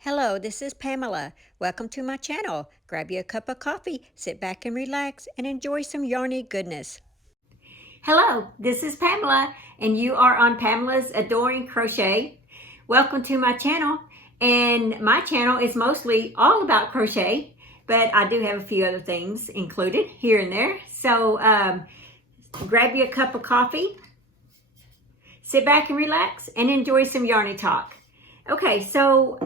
Hello, this is Pamela. Welcome to my channel. Grab you a cup of coffee, sit back and relax, and enjoy some yarny goodness. Hello, this is Pamela, and you are on Pamela's Adoring Crochet. Welcome to my channel, and my channel is mostly all about crochet, but I do have a few other things included here and there. So grab you a cup of coffee, sit back and relax, and enjoy some yarny talk. Okay, so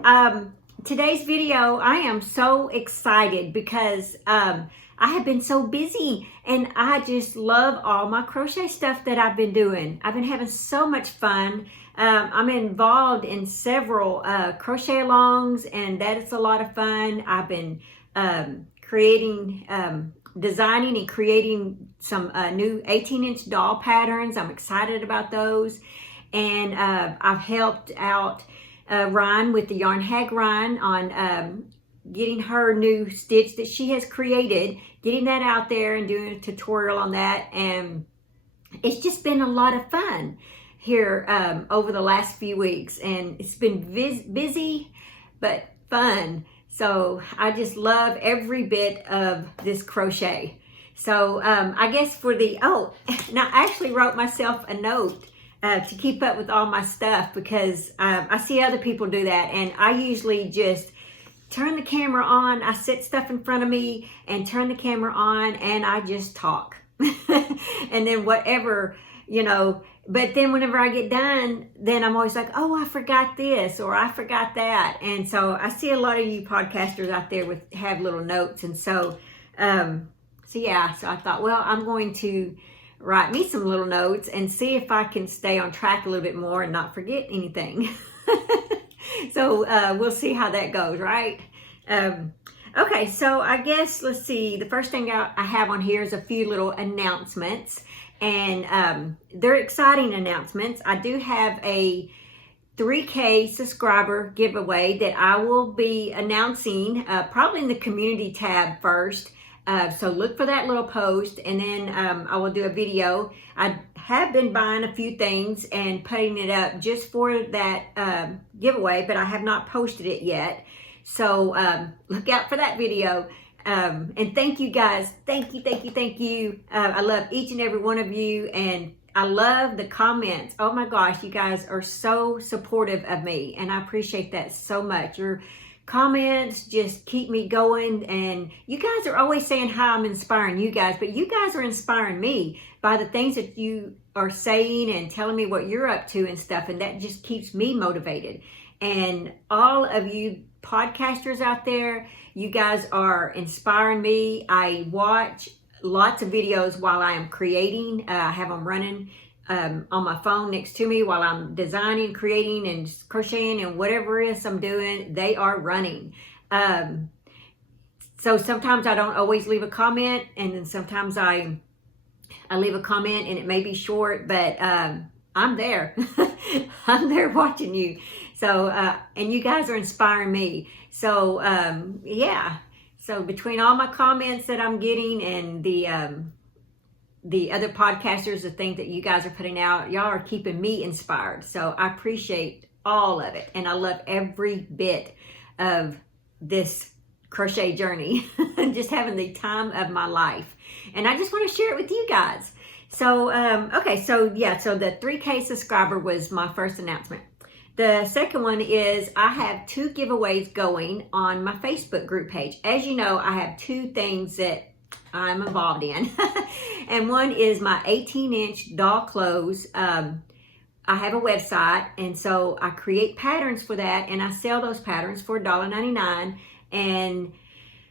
today's video, I am so excited because I have been so busy and I just love all my crochet stuff that I've been doing. I've been having so much fun. I'm involved in several crochet alongs, and that is a lot of fun. I've been designing and creating some new 18-inch doll patterns. I'm excited about those. And I've helped out Ryan with the Yarn Hag Ryan on getting her new stitch that she has created, getting that out there and doing a tutorial on that. And it's just been a lot of fun here over the last few weeks, and it's been busy but fun. So I just love every bit of this crochet. So I guess now I actually wrote myself a note to keep up with all my stuff, because I see other people do that, and I usually just turn the camera on. I set stuff in front of me and turn the camera on, and I just talk. And then whatever, but then whenever I get done, then I'm always like, oh, I forgot this or I forgot that. And so I see a lot of you podcasters out there have little notes. And so I thought, well, I'm going to write me some little notes and see if I can stay on track a little bit more and not forget anything. So we'll see how that goes, right? Okay, so I guess, let's see. The first thing I have on here is a few little announcements, and they're exciting announcements. I do have a 3K subscriber giveaway that I will be announcing probably in the community tab first. So look for that little post, and then I will do a video. I have been buying a few things and putting it up just for that giveaway, but I have not posted it yet. So look out for that video. And thank you guys. Thank you. I love each and every one of you, and I love the comments. Oh my gosh, you guys are so supportive of me, and I appreciate that so much. Your comments just keep me going, and you guys are always saying how I'm inspiring you guys, but you guys are inspiring me by the things that you are saying and telling me what you're up to and stuff, and that just keeps me motivated. And all of you podcasters out there, you guys are inspiring me. I watch lots of videos while I am creating. I have them running on my phone next to me while I'm designing, creating, and crocheting, and whatever it is I'm doing, they are running. So sometimes I don't always leave a comment, and then sometimes I leave a comment and it may be short, but I'm there. I'm there watching you. So, and you guys are inspiring me. So, So between all my comments that I'm getting and the other podcasters, the things that you guys are putting out, y'all are keeping me inspired. So I appreciate all of it, and I love every bit of this crochet journey. Just having the time of my life, and I just want to share it with you guys. So so the 3K subscriber was my first announcement. The second one is I have 2 giveaways going on my Facebook group page. As you know, I have 2 things that I'm involved in. And one is my 18-inch doll clothes. I have a website, and so I create patterns for that, and I sell those patterns for $1.99. And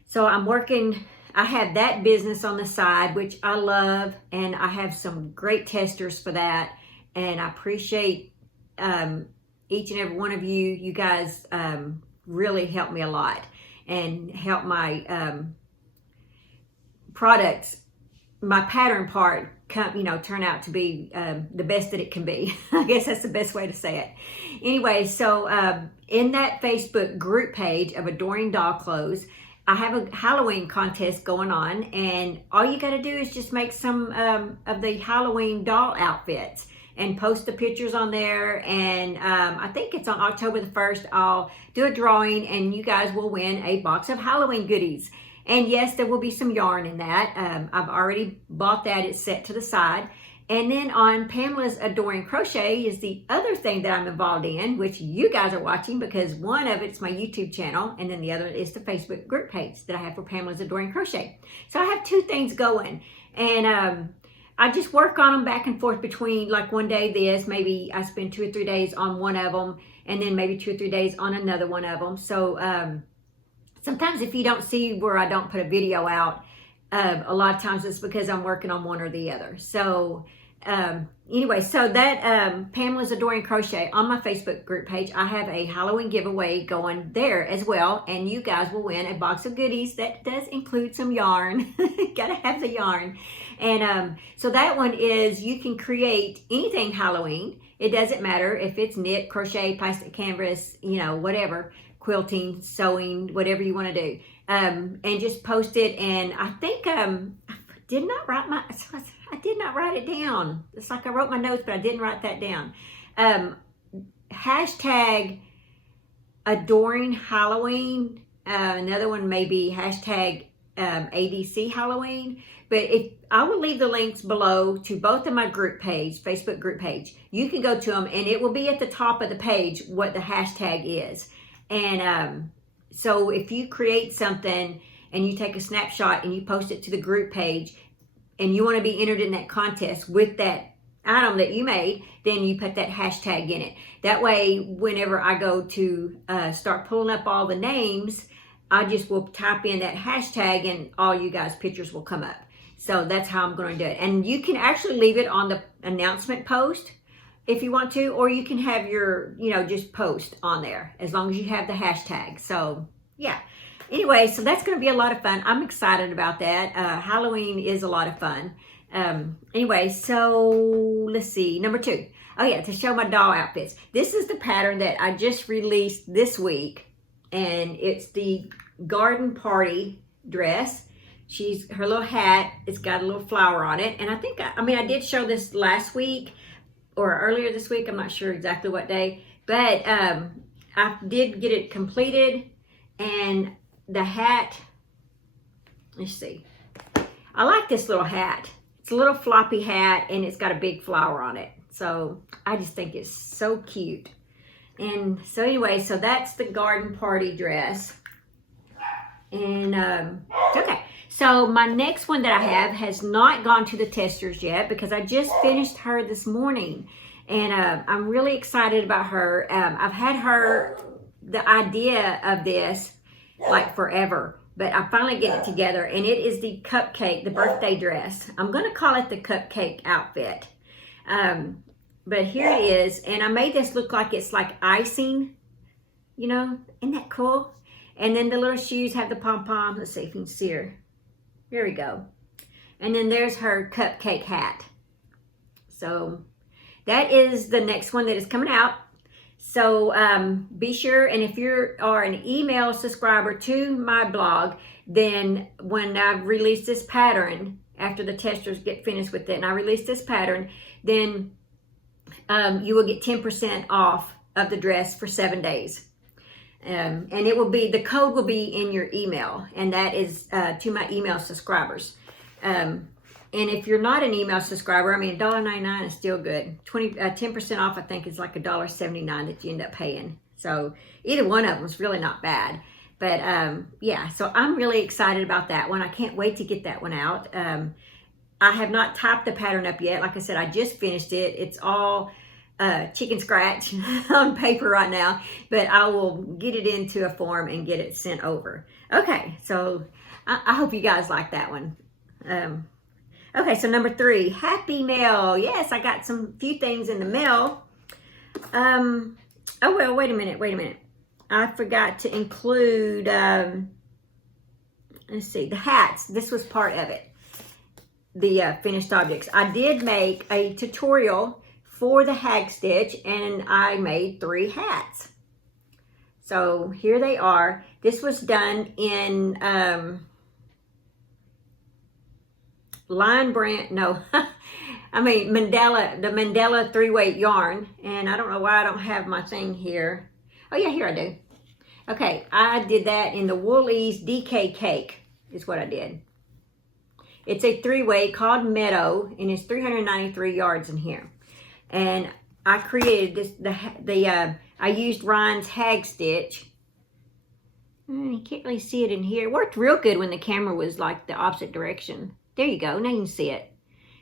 so I have that business on the side, which I love, and I have some great testers for that, and I appreciate each and every one of you. You guys really help me a lot and help my products, my pattern part, turn out to be the best that it can be. I guess that's the best way to say it. Anyway, so in that Facebook group page of Adoring Doll Clothes, I have a Halloween contest going on, and all you got to do is just make some of the Halloween doll outfits. and post the pictures on there. And I think it's on October the 1st. I'll do a drawing and you guys will win a box of Halloween goodies. And yes, there will be some yarn in that. I've already bought that. It's set to the side. And then on Pamela's Adoring Crochet is the other thing that I'm involved in, which you guys are watching because one of it's my YouTube channel and then the other is the Facebook group page that I have for Pamela's Adoring Crochet. So I have two things going, and I just work on them back and forth between, like one day this, maybe I spend 2 or 3 days on one of them and then maybe 2 or 3 days on another one of them. So sometimes if you don't see where I don't put a video out, a lot of times it's because I'm working on one or the other. So anyway, so that Pamela's Adoring Crochet on my Facebook group page, I have a Halloween giveaway going there as well, and you guys will win a box of goodies that does include some yarn. Gotta have the yarn. And so that one is, you can create anything Halloween. It doesn't matter if it's knit, crochet, plastic canvas, you know, whatever, quilting, sewing, whatever you want to do, and just post it. And I think I did not write it down. It's like I wrote my notes, but I didn't write that down. Hashtag Adoring Halloween. Another one may be hashtag ADC Halloween. But if I will leave the links below to both of my group page, Facebook group page. You can go to them and it will be at the top of the page what the hashtag is. And so if you create something and you take a snapshot and you post it to the group page and you want to be entered in that contest with that item that you made, then you put that hashtag in it. That way, whenever I go to start pulling up all the names, I just will type in that hashtag and all you guys' pictures will come up. So that's how I'm going to do it. And you can actually leave it on the announcement post if you want to, or you can have your, you know, just post on there as long as you have the hashtag. So yeah. Anyway, so that's going to be a lot of fun. I'm excited about that. Halloween is a lot of fun. Anyway, so let's see. Number 2. Oh yeah, to show my doll outfits. This is the pattern that I just released this week. And it's the garden party dress. Her little hat, it's got a little flower on it. And I think, I did show this last week or earlier this week. I'm not sure exactly what day. But I did get it completed. And the hat, let's see. I like this little hat. It's a little floppy hat and it's got a big flower on it. So I just think it's so cute. And so anyway, so that's the garden party dress. And okay. So my next one that I have has not gone to the testers yet because I just finished her this morning. And I'm really excited about her. I've had the idea of this like forever, but I finally get it together, and it is the cupcake, the birthday dress. I'm going to call it the cupcake outfit. But here it is, and I made this look like it's like icing, you know, isn't that cool? And then the little shoes have the pom-pom. Let's see if you can see her. There we go. And then there's her cupcake hat. So that is the next one that is coming out. So be sure, and if you are an email subscriber to my blog, then when I release this pattern, after the testers get finished with it, and I release this pattern, then you will get 10% off of the dress for 7 days. And it will be, the code will be in your email, and that is to my email subscribers. And if you're not an email subscriber, $1.99 is still good. 10% off, I think, is like $1.79 that you end up paying. So either one of them is really not bad. But yeah, so I'm really excited about that one. I can't wait to get that one out. I have not typed the pattern up yet. Like I said, I just finished it. It's all chicken scratch on paper right now, but I will get it into a form and get it sent over. Okay, so I hope you guys like that one. Okay, so number 3, happy mail. Yes, I got few things in the mail. Oh, well, wait a minute. I forgot to include, let's see, the hats. This was part of it, the finished objects. I did make a tutorial for the hag stitch, and I made 3 hats. So here they are. This was done in Lion Brand, no, the Mandela 3-weight yarn. And I don't know why I don't have my thing here. Oh yeah, here I do. Okay, I did that in the Woolies DK Cake is what I did. It's a 3-weight called Meadow, and it's 393 yards in here. And I created this, I used Ryan's Hag Stitch. You can't really see it in here. It worked real good when the camera was like the opposite direction. There you go, now you can see it.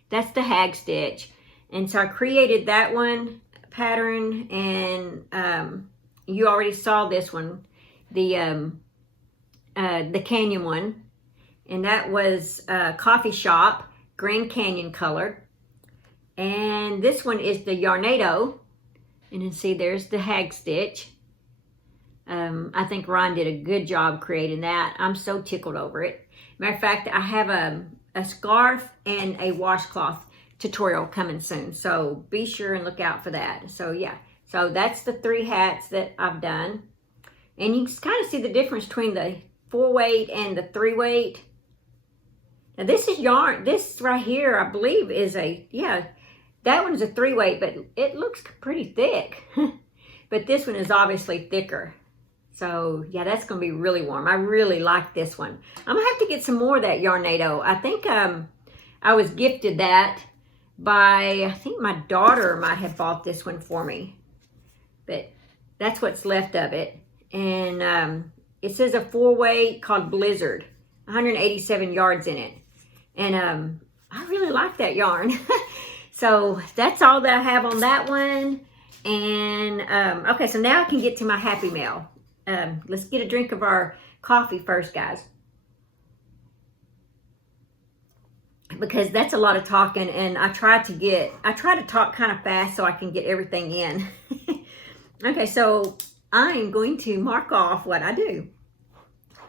That's the Hag Stitch. And so I created that one pattern, and you already saw this one, the Canyon one. And that was Coffee Shop, Grand Canyon color. And this one is the Yarnado. And then see, there's the Hag Stitch. I think Ron did a good job creating that. I'm so tickled over it. Matter of fact, I have a scarf and a washcloth tutorial coming soon. So be sure and look out for that. So yeah, so that's the 3 hats that I've done. And you can kind of see the difference between the 4-weight and the 3-weight. Now this is yarn, this right here, I believe is that one's a 3-weight, but it looks pretty thick. But this one is obviously thicker. So yeah, that's gonna be really warm. I really like this one. I'm gonna have to get some more of that Yarnado. I think I was gifted that by, I think my daughter might have bought this one for me. But that's what's left of it. And it says a 4-weight called Blizzard, 187 yards in it. And I really like that yarn. So that's all that I have on that one. And okay, so now I can get to my Happy Mail. Let's get a drink of our coffee first, guys. Because that's a lot of talking, and I try to talk kind of fast so I can get everything in. Okay, so I'm going to mark off what I do.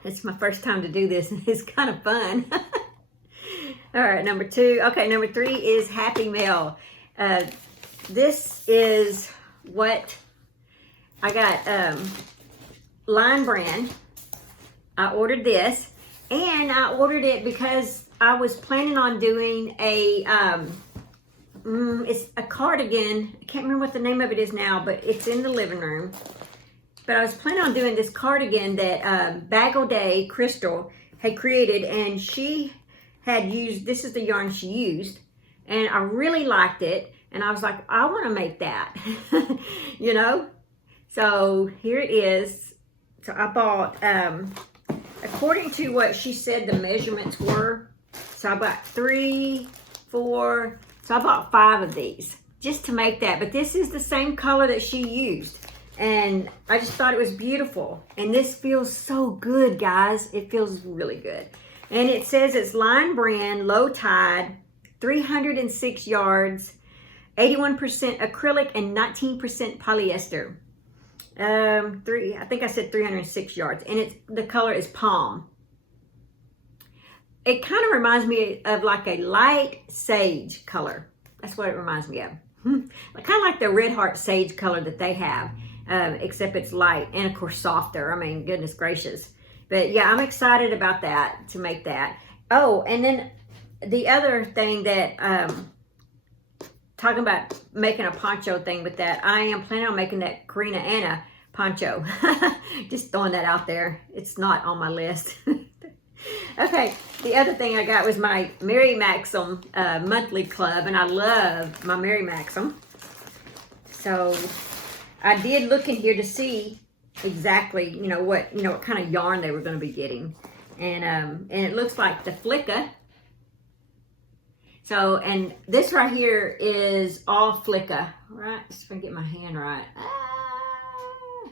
It's my first time to do this, and it's kind of fun. All right, number 2. Okay, number 3 is Happy Mail. This is what I got. Line Brand. I ordered this, and I ordered it because I was planning on doing a it's a cardigan. I can't remember what the name of it is now, but it's in the living room. But I was planning on doing this cardigan that Bag O' Day Crystal had created, and she had used, this is the yarn she used, and I really liked it, and I was like, I want to make that. You know, so here it is. So I bought according to what she said the measurements were, so I bought 3, 4, so I bought 5 of these just to make that. But this is the same color that she used, and I just thought it was beautiful. And this feels so good, guys. It feels really good. And it says it's Line Brand, low tide, 306 yards, 81% acrylic and 19% polyester. I think I said 306 yards, and the color is Palm. It kind of reminds me of like a light sage color. That's what it reminds me of. Kind of like the Red Heart sage color that they have, except it's light and of course softer. I mean, goodness gracious. But yeah, I'm excited about that, to make that. Oh, and then the other thing that, talking about making a poncho thing with that, I am planning on making that Karina Anna poncho. Just throwing that out there. It's not on my list. Okay, the other thing I got was my Mary Maxim monthly club, and I love my Mary Maxim. So I did look in here to see exactly, what kind of yarn they were going to be getting, and it looks like the Flicka. So, and this right here is all Flicka, right? Just if I get my hand right,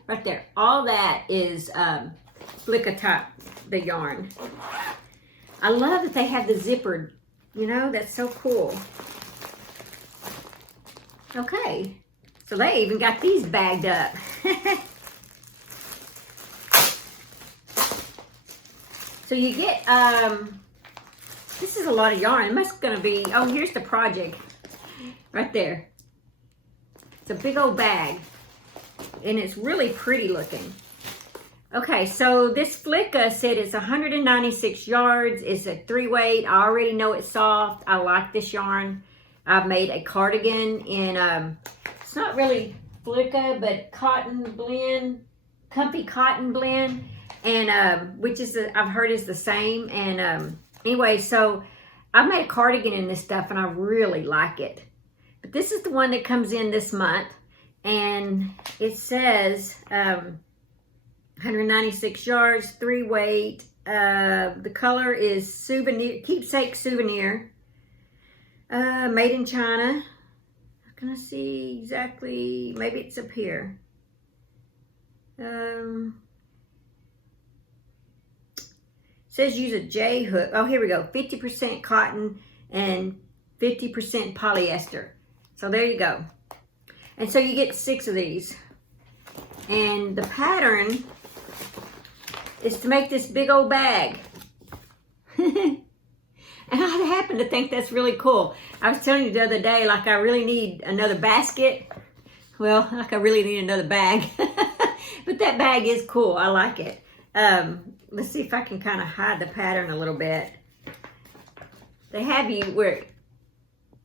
right there. All that is Flicka type, the yarn. I love that they have the zippered. That's so cool. Okay, so they even got these bagged up. So you get, this is a lot of yarn. It must gonna be, oh, here's the project right there. It's a big old bag, and it's really pretty looking. Okay, so this Flicka said it's 196 yards. It's a 3-weight. I already know it's soft. I like this yarn. I've made a cardigan in, it's not really flicka, but cotton blend, comfy cotton blend, and which is, I've heard is the same. And anyway, so I made a cardigan in this stuff, and I really like it. But this is the one that comes in this month, and it says 196 yards, 3 weight. The color is souvenir, keepsake souvenir, made in China. Can I see exactly? Maybe it's up here. Says use a J hook. Oh, here we go. 50% cotton and 50% polyester. So there you go. And so you get 6 of these. And the pattern is to make this big old bag. And I happen to think that's really cool. I was telling you the other day, like I really need another basket. Well, like I really need another bag. But that bag is cool. I like it. Let's see if I can kind of hide the pattern a little bit. They have you where,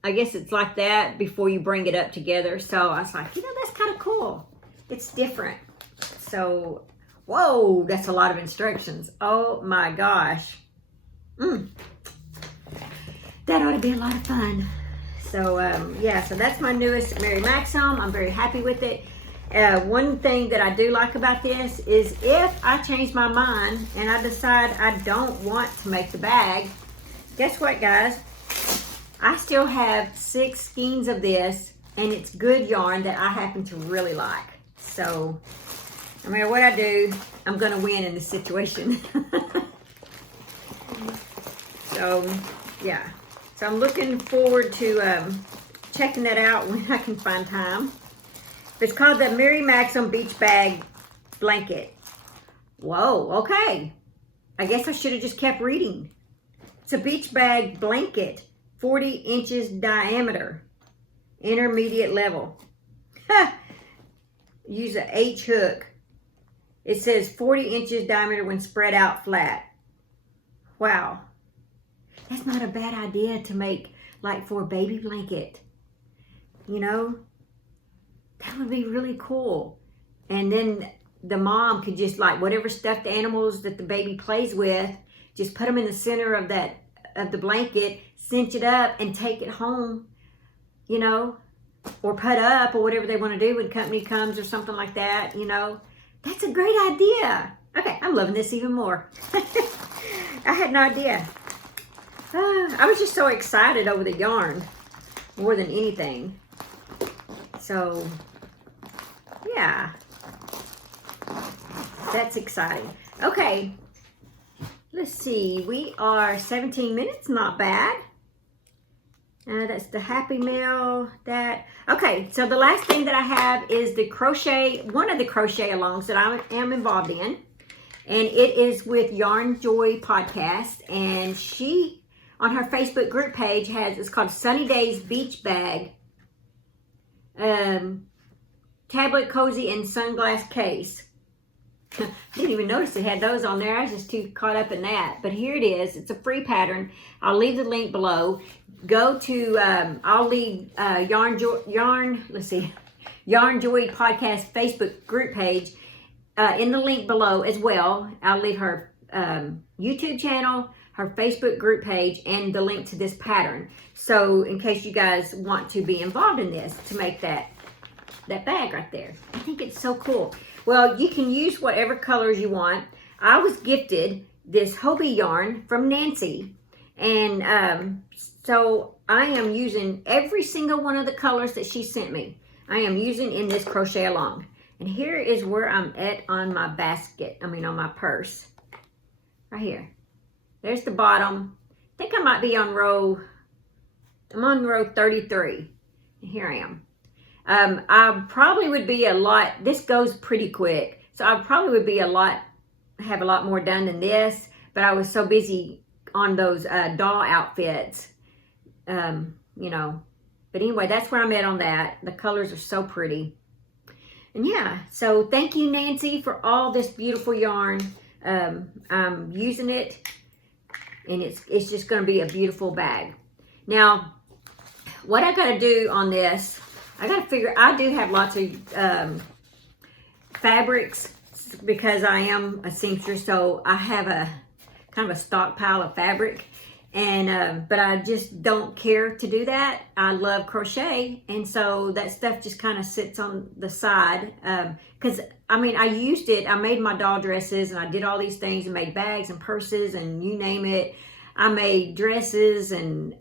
I guess it's like that before you bring it up together. So I was like, that's kind of cool. It's different. So, whoa, that's a lot of instructions. Oh my gosh. That ought to be a lot of fun. So yeah, so that's my newest Mary Maxim. I'm very happy with it. One thing that I do like about this is if I change my mind and I decide I don't want to make the bag, guess what, guys? I still have 6 skeins of this, and it's good yarn that I happen to really like. So no matter what I do, I'm gonna win in this situation. So yeah. So I'm looking forward to checking that out when I can find time. It's called the Mary Maxim Beach Bag Blanket. Whoa, okay. I guess I should have just kept reading. It's a beach bag blanket, 40 inches diameter, intermediate level. Use a H hook. It says 40 inches diameter when spread out flat. Wow. That's not a bad idea to make, like, for a baby blanket. You know, that would be really cool. And then the mom could just, like, whatever stuffed animals that the baby plays with, just put them in the center of the blanket, cinch it up, and take it home. You know, or put up, or whatever they want to do when company comes or something like that. You know, that's a great idea. Okay, I'm loving this even more. I had no idea. I was just so excited over the yarn more than anything. So, yeah. That's exciting. Okay. Let's see. We are 17 minutes. Not bad. That's the Happy Mail. Okay, so the last thing that I have is the crochet, one of the crochet alongs that I am involved in. And it is with Yarn Joy Podcast. And she, on her Facebook group page, it's called Sunny Days Beach Bag, Tablet Cozy and Sunglass Case. I didn't even notice it had those on there. I was just too caught up in that. But here it is. It's a free pattern. I'll leave the link below. Go to, I'll leave Yarn Joy Podcast Facebook group page in the link below as well. I'll leave her YouTube channel, her Facebook group page, and the link to this pattern. So in case you guys want to be involved in this, to make that bag right there. I think it's so cool. Well, you can use whatever colors you want. I was gifted this Hobie yarn from Nancy. And so I am using every single one of the colors that she sent me. I am using in this crochet along. And here is where I'm at on my basket. On my purse. Right here. There's the bottom. I think I might be on row 33. And here I am. I probably would be this goes pretty quick. So I probably would be have a lot more done than this. But I was so busy on those doll outfits. But anyway, that's where I'm at on that. The colors are so pretty. And yeah, so thank you, Nancy, for all this beautiful yarn. I'm using it, and it's just going to be a beautiful bag. Now, what I got to do on this, I got to figure, I do have lots of fabrics because I am a seamstress, so I have a kind of a stockpile of fabric, and but I just don't care to do that. I love crochet, and so that stuff just kind of sits on the side, because I mean, I used it, I made my doll dresses and I did all these things and made bags and purses and you name it. I made dresses and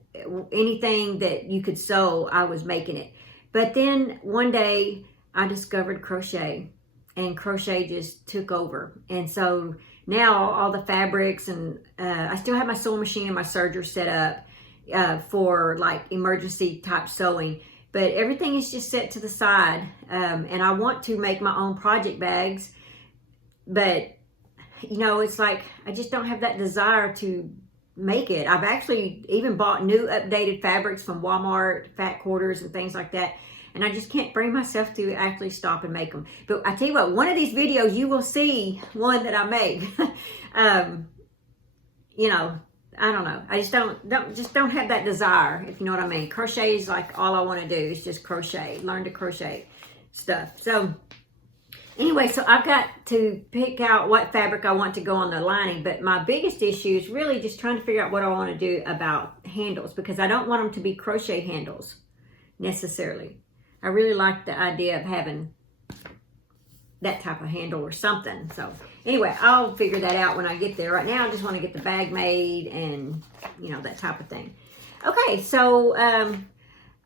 anything that you could sew, I was making it. But then one day I discovered crochet, and crochet just took over. And so now all the fabrics, and I still have my sewing machine and my serger set up for like emergency type sewing, but everything is just set to the side. And I want to make my own project bags, but you know, it's like I just don't have that desire to make it. I've actually even bought new updated fabrics from Walmart, fat quarters and things like that, and I just can't bring myself to actually stop and make them. But I tell you what, one of these videos you will see one that I made. You know, I don't know, I just don't have that desire, if you know what I mean. Crochet is like all I want to do is just crochet, learn to crochet stuff. So anyway, so I've got to pick out what fabric I want to go on the lining, but my biggest issue is really just trying to figure out what I want to do about handles, because I don't want them to be crochet handles necessarily. I really like the idea of having that type of handle or something. So anyway, I'll figure that out when I get there. Right now, I just want to get the bag made and, you know, that type of thing. Okay, so I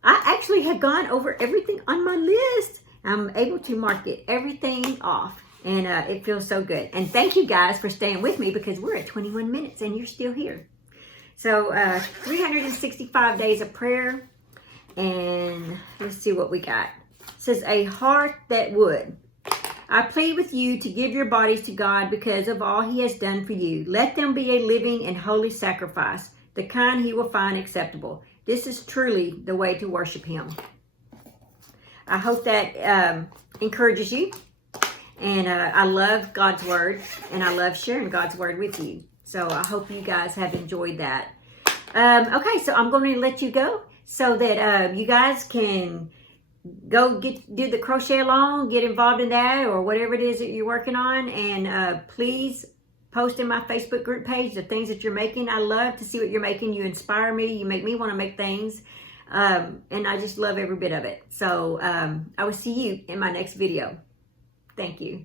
actually have gone over everything on my list. I'm able to mark everything off, and it feels so good. And thank you guys for staying with me, because we're at 21 minutes and you're still here. So 365 days of prayer, and let's see what we got. It says, a heart that would. I plead with you to give your bodies to God because of all he has done for you. Let them be a living and holy sacrifice, the kind he will find acceptable. This is truly the way to worship him. I hope that encourages you. And I love God's word, and I love sharing God's word with you. So I hope you guys have enjoyed that. Okay, so I'm going to let you go so that you guys can go do the crochet along, get involved in that, or whatever it is that you're working on. And please post in my Facebook group page the things that you're making. I love to see what you're making. You inspire me. You make me want to make things. And I just love every bit of it. So I will see you in my next video. Thank you.